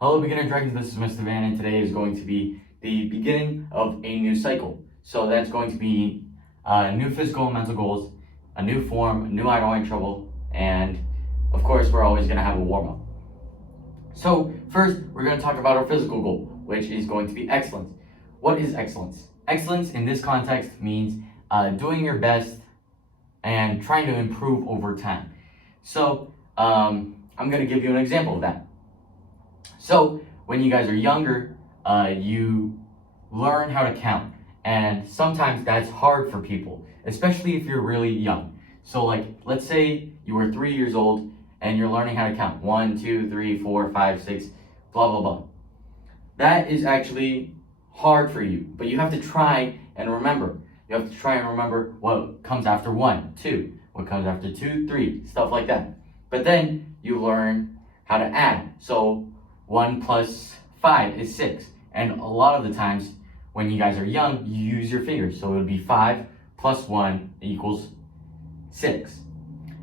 Hello beginner dragons, this is Mr. Van, and today is going to be the beginning of a new cycle. So that's going to be new physical and mental goals, a new form, new I don't have trouble, and of course we're always going to have a warm-up. So first we're going to talk about our physical goal, which is going to be excellence. What is excellence? Excellence in this context means doing your best and trying to improve over time. So I'm going to give you an example of that. So when you guys are younger, you learn how to count, and sometimes that's hard for people, especially if you're really young. So like, let's say you were 3 years old and you're learning how to count 1, 2, 3, 4, 5, 6, blah, blah, blah. That is actually hard for you, but you have to try and remember. You have to try and remember what comes after 1, 2, what comes after 2, 3, stuff like that. But then you learn how to add. So 1 plus 5 is 6. And a lot of the times when you guys are young, you use your fingers. So it would be 5 plus 1 equals 6.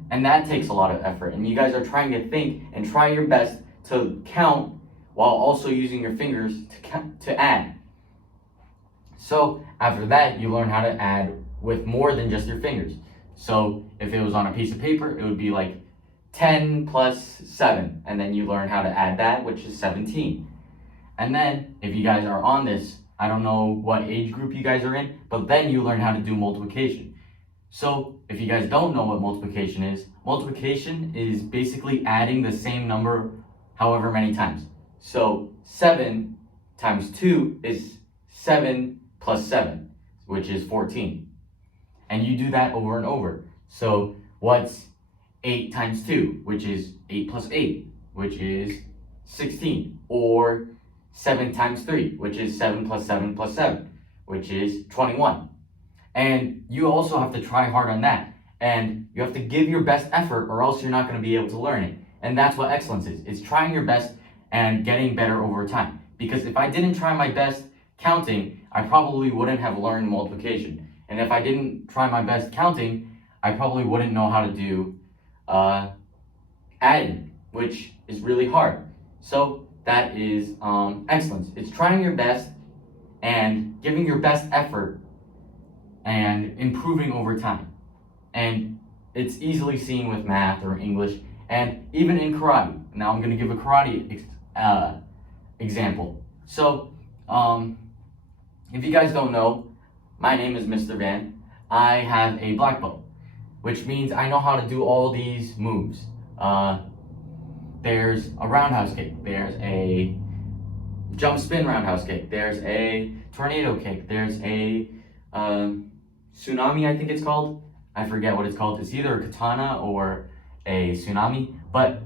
And that takes a lot of effort. And you guys are trying to think and try your best to count while also using your fingers to add. So after that, you learn how to add with more than just your fingers. So if it was on a piece of paper, it would be like 10 plus 7, and then you learn how to add that, which is 17. And then if you guys are on this, I don't know what age group you guys are in, but then you learn how to do multiplication. So if you guys don't know what multiplication is basically adding the same number however many times. So 7 times 2 is 7 plus 7, which is 14. And you do that over and over. So what's 8 times 2, which is 8 plus 8, which is 16. Or 7 times 3, which is 7 plus 7 plus 7, which is 21. And you also have to try hard on that. And you have to give your best effort, or else you're not going to be able to learn it. And that's what excellence is. It's trying your best and getting better over time. Because if I didn't try my best counting, I probably wouldn't have learned multiplication. And if I didn't try my best counting, I probably wouldn't know how to do adding, which is really hard. So that is excellence. It's trying your best and giving your best effort and improving over time. And it's easily seen with math or English and even in karate. Now I'm going to give a karate example. So if you guys don't know, my name is Mr. Van. I have a black belt, which means I know how to do all these moves. There's a roundhouse kick, there's a jump spin roundhouse kick, there's a tornado kick, there's a tsunami, I think it's called. I forget what it's called. It's either a katana or a tsunami, but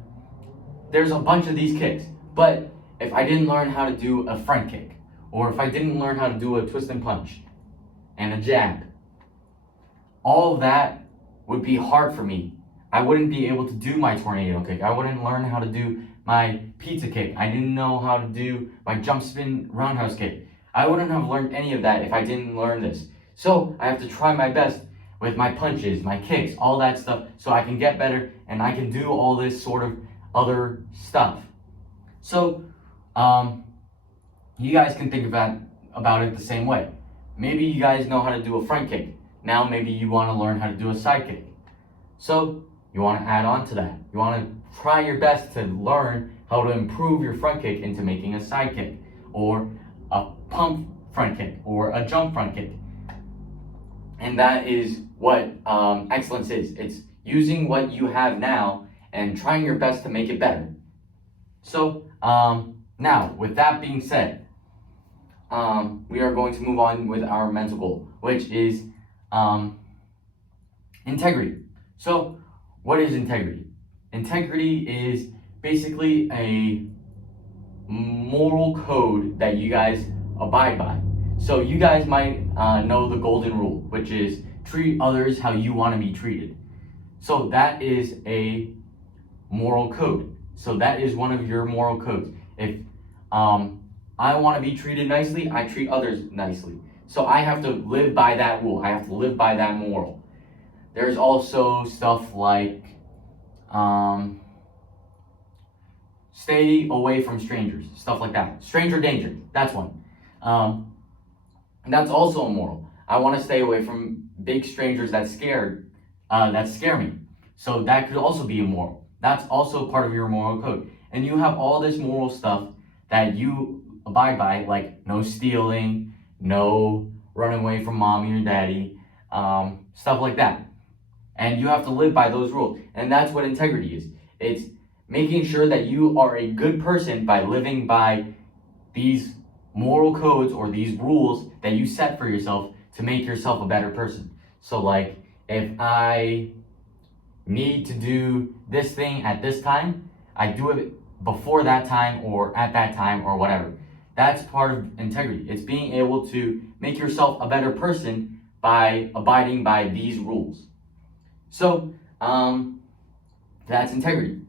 there's a bunch of these kicks. But if I didn't learn how to do a front kick, or if I didn't learn how to do a twist and punch and a jab, all of that would be hard for me. I wouldn't be able to do my tornado kick. I wouldn't learn how to do my pizza kick. I didn't know how to do my jump spin roundhouse kick. I wouldn't have learned any of that if I didn't learn this. So I have to try my best with my punches, my kicks, all that stuff, so I can get better and I can do all this sort of other stuff. So you guys can think about it the same way. Maybe you guys know how to do a front kick. Now maybe you want to learn how to do a side kick. So you want to add on to that. You want to try your best to learn how to improve your front kick into making a side kick, or a pump front kick, or a jump front kick. And that is what excellence is. It's using what you have now and trying your best to make it better. So now, with that being said, we are going to move on with our mental goal, which is integrity. So what is integrity? Integrity is basically a moral code that you guys abide by. So you guys might know the golden rule, which is treat others how you want to be treated. So that is a moral code. So that is one of your moral codes. If I want to be treated nicely, I treat others nicely. So I have to live by that rule. I have to live by that moral. There's also stuff like stay away from strangers, stuff like that. Stranger danger, that's one. That's also immoral. I want to stay away from big strangers that scare me. So that could also be immoral. That's also part of your moral code. And you have all this moral stuff that you abide by, like no stealing, no running away from mommy or daddy, stuff like that. And you have to live by those rules. And that's what integrity is. It's making sure that you are a good person by living by these moral codes or these rules that you set for yourself to make yourself a better person. So like, if I need to do this thing at this time, I do it before that time or at that time or whatever. That's part of integrity. It's being able to make yourself a better person by abiding by these rules. So, that's integrity.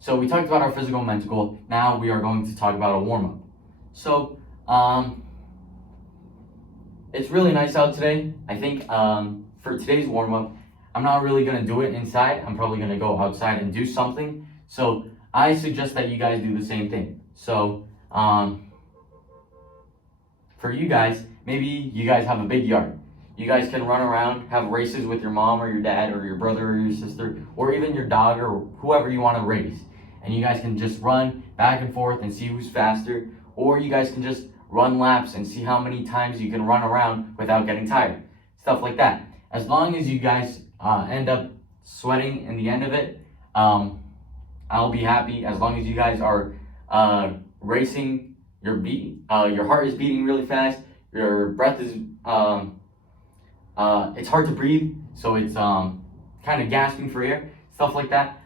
So we talked about our physical and mental goal. Now we are going to talk about a warm-up. So, it's really nice out today. I think for today's warm-up, I'm not really going to do it inside. I'm probably going to go outside and do something. So I suggest that you guys do the same thing. So for you guys, maybe you guys have a big yard. You guys can run around, have races with your mom or your dad or your brother or your sister, or even your dog or whoever you want to race. And you guys can just run back and forth and see who's faster. Or you guys can just run laps and see how many times you can run around without getting tired. Stuff like that. As long as you guys end up sweating in the end of it, I'll be happy. As long as you guys are racing, your heart is beating really fast, your breath is, it's hard to breathe, so it's kind of gasping for air, stuff like that.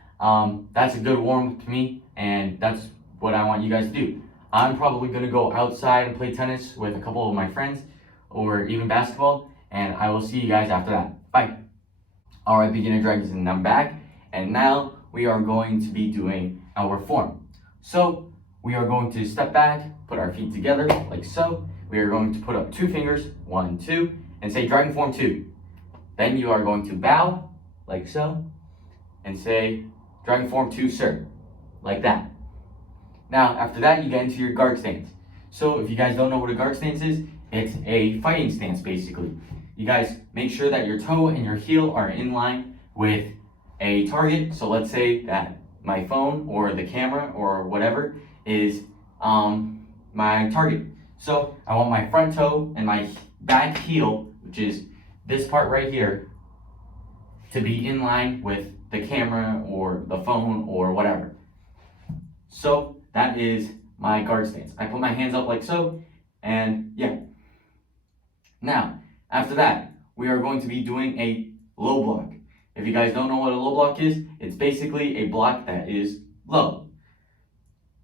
That's a good warm-up to me, and that's what I want you guys to do. I'm probably going to go outside and play tennis with a couple of my friends, or even basketball, and I will see you guys after that. Bye. Alright, beginner dragons, and I'm back, and now we are going to be doing our form. So, we are going to step back, put our feet together, like so. We are going to put up 2 fingers, 1, 2, and say dragon form 2. Then you are going to bow, like so, and say dragon form 2, sir, like that. Now, after that, you get into your guard stance. So, if you guys don't know what a guard stance is, it's a fighting stance, basically. You guys make sure that your toe and your heel are in line with a target. So, let's say that my phone or the camera or whatever is my target. So, I want my front toe and my back heel, which is this part right here, to be in line with the camera or the phone or whatever. So, that is my guard stance. I put my hands up like so, and yeah. Now, after that, we are going to be doing a low block. If you guys don't know what a low block is, it's basically a block that is low.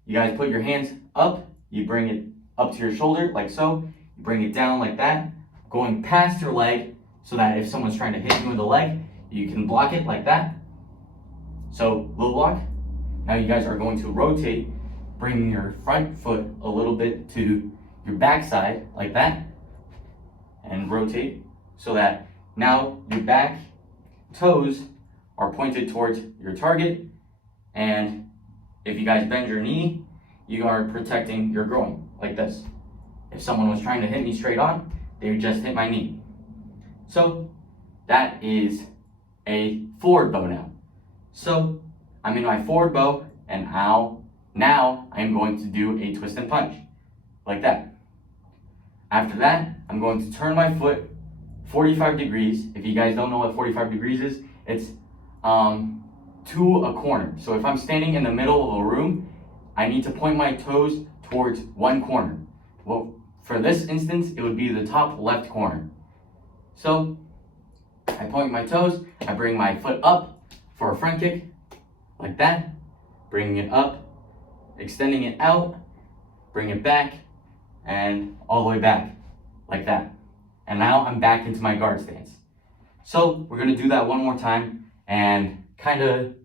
You guys put your hands up, you bring it up to your shoulder like so, you bring it down like that, going past your leg so that if someone's trying to hit you in the leg, you can block it like that. So, low block. Now you guys are going to rotate, bringing your front foot a little bit to your backside like that, and rotate so that now your back toes are pointed towards your target, and if you guys bend your knee, you are protecting your groin like this. If someone was trying to hit me straight on, they would just hit my knee. So that is a forward bow now. So I'm in my forward bow, and now I'm going to do a twist and punch like that. After that, I'm going to turn my foot 45 degrees. If you guys don't know what 45 degrees is, it's to a corner. So if I'm standing in the middle of a room, I need to point my toes towards one corner. Well, for this instance, it would be the top left corner. So I point my toes, I bring my foot up for a front kick, like that, bringing it up, extending it out, bring it back, and all the way back, like that. And now I'm back into my guard stance. So we're gonna do that one more time and kind of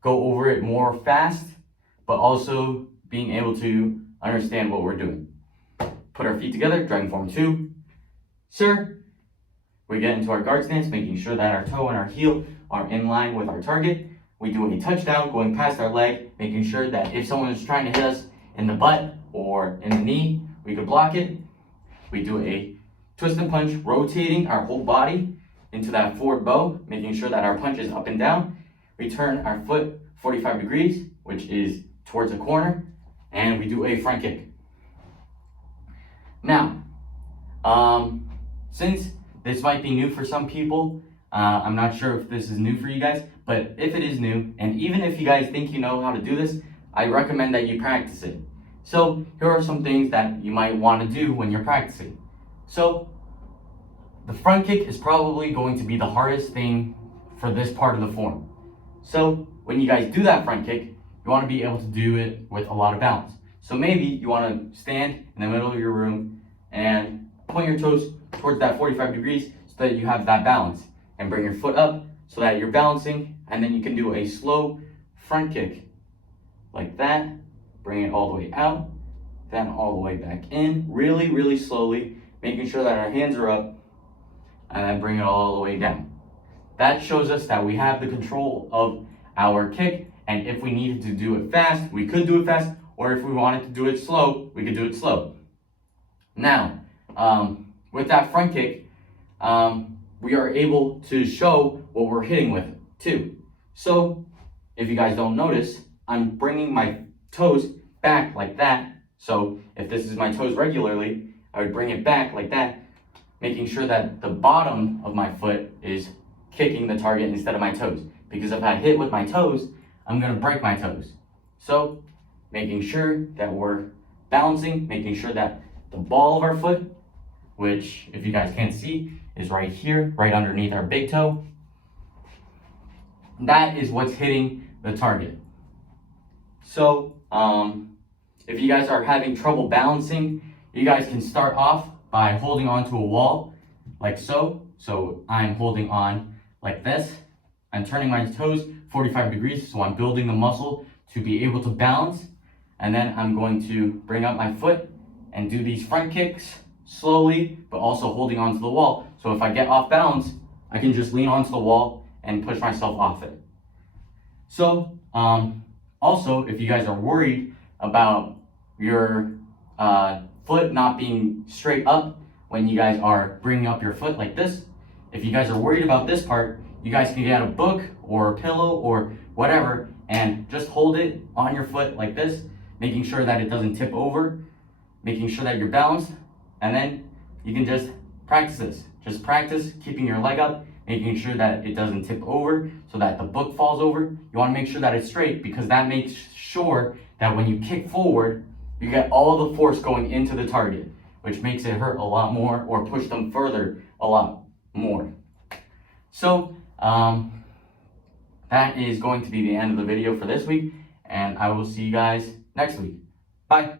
go over it more fast, but also being able to understand what we're doing. Put our feet together, dragon form 2, sir. We get into our guard stance, making sure that our toe and our heel are in line with our target. We do a touchdown, going past our leg, making sure that if someone is trying to hit us in the butt or in the knee, we could block it. We do a twist and punch, rotating our whole body into that forward bow, making sure that our punch is up and down. We turn our foot 45 degrees, which is towards a corner, and we do a front kick. Now, since this might be new for some people, I'm not sure if this is new for you guys, but if it is new, and even if you guys think you know how to do this, I recommend that you practice it. So here are some things that you might want to do when you're practicing. So the front kick is probably going to be the hardest thing for this part of the form. So when you guys do that front kick, you want to be able to do it with a lot of balance. So maybe you want to stand in the middle of your room and point your toes towards that 45 degrees so that you have that balance, and bring your foot up so that you're balancing, and then you can do a slow front kick like that. Bring it all the way out, then all the way back in, really, really slowly, making sure that our hands are up, and then bring it all the way down. That shows us that we have the control of our kick, and if we needed to do it fast, we could do it fast, or if we wanted to do it slow, we could do it slow. Now, with that front kick, we are able to show what we're hitting with too. So, if you guys don't notice, I'm bringing my toes back like that. So, if this is my toes regularly, I would bring it back like that, making sure that the bottom of my foot is kicking the target instead of my toes. Because if I hit with my toes, I'm gonna break my toes. So, making sure that we're balancing, making sure that the ball of our foot, which if you guys can't see, is right here, right underneath our big toe. That is what's hitting the target. So, if you guys are having trouble balancing, you guys can start off by holding onto a wall, like so. So I'm holding on like this. I'm turning my toes 45 degrees, so I'm building the muscle to be able to balance. And then I'm going to bring up my foot and do these front kicks slowly, but also holding onto the wall. So if I get off balance, I can just lean onto the wall and push myself off it. So, also, if you guys are worried about your foot not being straight up when you guys are bringing up your foot like this, if you guys are worried about this part, you guys can get a book or a pillow or whatever and just hold it on your foot like this, making sure that it doesn't tip over, making sure that you're balanced, and then you can just practice this. Just practice keeping your leg up, making sure that it doesn't tip over so that the book falls over. You want to make sure that it's straight, because that makes sure that when you kick forward, you get all the force going into the target, which makes it hurt a lot more or push them further a lot more. So, that is going to be the end of the video for this week, and I will see you guys next week. Bye.